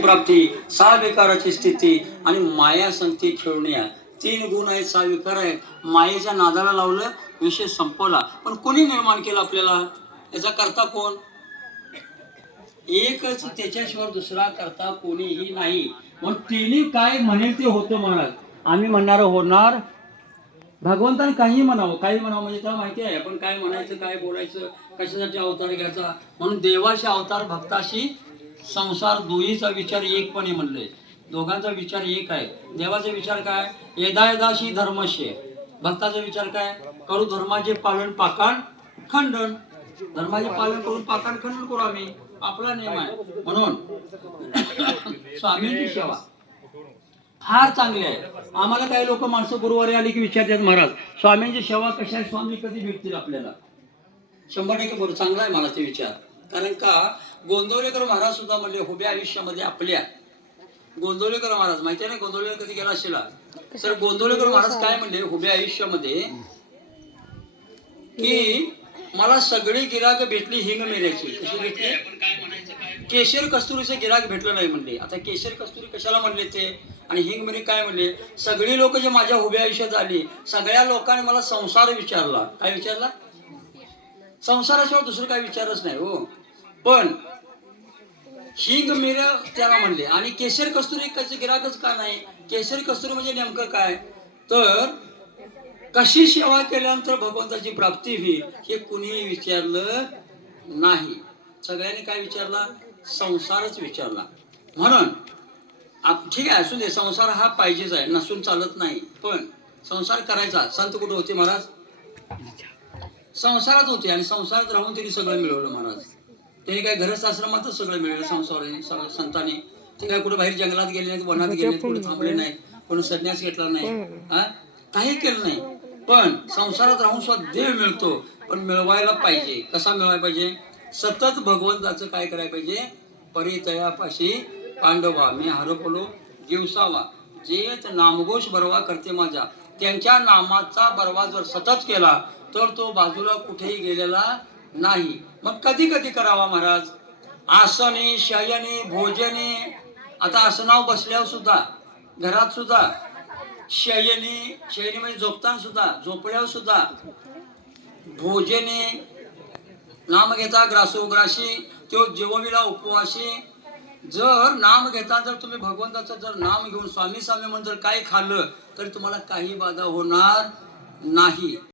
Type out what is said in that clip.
प्राप्ती, सहा विकाराची स्थिती आणि माया संगती खेळण्या. तीन गुण आहेत, सहा विकार आहेत. मायेच्या नादाला लावलं, विषय संपवला. पण कोणी निर्माण केलं आपल्याला? याचा करता कोण? एकच, त्याच्याशिवाय दुसरा करता कोणीही नाही. मग तिने काय म्हणेल ते होतं महाराज. आम्ही म्हणणार होणार. भगवंताने काही म्हणावं, काही म्हणावं म्हणजे त्याला माहिती आहे आपण काय म्हणायचं, काय बोलायचं, कशासाठी अवतार घ्यायचा. म्हणून देवाचे अवतार भक्ताशी संसार दोहीचा विचार एकपणे म्हणले. दोघांचा विचार एक आहे. देवाचा विचार काय? यदा यदाशी धर्मशे. भक्ताचा विचार काय? करू धर्माचे पालन पाकाण खंडन. धर्माचे पालन करून पाकाण खंडन करू आम्ही. आपला नियम आहे. म्हणून स्वामींची सेवा फार चांगली आहे. आम्हाला काही लोक माणसं गुरुवारी आली की विचारतात, महाराज स्वामींची सेवा कशा आहे, स्वामी कधी भेटतील आपल्याला? 100% बरोबर, चांगला आहे मला ते विचार. कारण का गोंदवलेकर महाराज सुद्धा म्हणले उभ्या आयुष्यामध्ये आपल्या. गोंदवलेकर महाराज माहिती आहे ना, गोंदवलेकर कधी गेला असेल तर गोंदवलेकर महाराज काय म्हणले उभ्या आयुष्यामध्ये की मला सगळी गिराक भेटली हिंग मिऱ्याची. कशी भेटली? केशर कस्तुरीचं गिराक भेटलं नाही म्हणले. आता केशर कस्तुरी कशाला म्हणले ते, आणि हिंग मिरी काय म्हणले? सगळी लोक जे माझ्या उभ्या आयुष्यात आली, सगळ्या लोकांनी मला संसार विचारला. काय विचारला? संसाराशिवाय दुसरं काही विचारच नाही हो. पण हिंग मिर त्याला म्हणले. आणि केशर कस्तुरी कसे गिराकच का नाही? केशर कस्तुरी म्हणजे नेमकं काय? तर कशी सेवा केल्यानंतर भगवंताची प्राप्ती होईल हे कुणीही विचारलं नाही. सगळ्यांनी काय विचारला? संसारच विचारला. म्हणून ठीक आहे, असू दे, संसार हा पाहिजेच आहे, नसून चालत नाही. पण संसार करायचा. संत कुठे होते महाराज? संसारात होते. आणि संसारात राहून त्यांनी सगळं मिळवलं महाराज. त्यांनी काय घरस्थ आश्रमातच सगळं मिळवलं संसार संतांनी. ते काय कुठे बाहेर जंगलात गेले नाहीत, वनात गेले नाहीत, कुठे थांबले नाहीत, कोणी संन्यास घेतला नाही, हा काही केलं नाही. पण संसारात राहून सुद्धा देव मिळतो. पण मिळवायला पाहिजे. कसा मिळवायला पाहिजे? सतत भगवंताचं काय करायला पाहिजे? परितयापाशी पांडवा मी हरपलो दिवसावा, जे नामघोष बरवा करते माझा. त्यांच्या नामाचा बरवा जर सतत केला तर तो बाजूला कुठेही गेलेला नाही. मग कधी कधी करावा महाराज? आसने, शयने, भोजने. आता आसनावर बसल्यावर सुद्धा, घरात सुद्धा, शयनी म्हणजे झोपताना सुद्धा, झोपल्यावर सुद्धा, भोजने नाम घेता ग्रासोग्राशी, तो जेवविला उपवाशी. जर नाम घेता, जर तुम्ही भगवंताचं जर नाम घेऊन स्वामी स्वामी म्हणून जर काही खाल्लं तर तुम्हाला काही बाधा होणार नाही.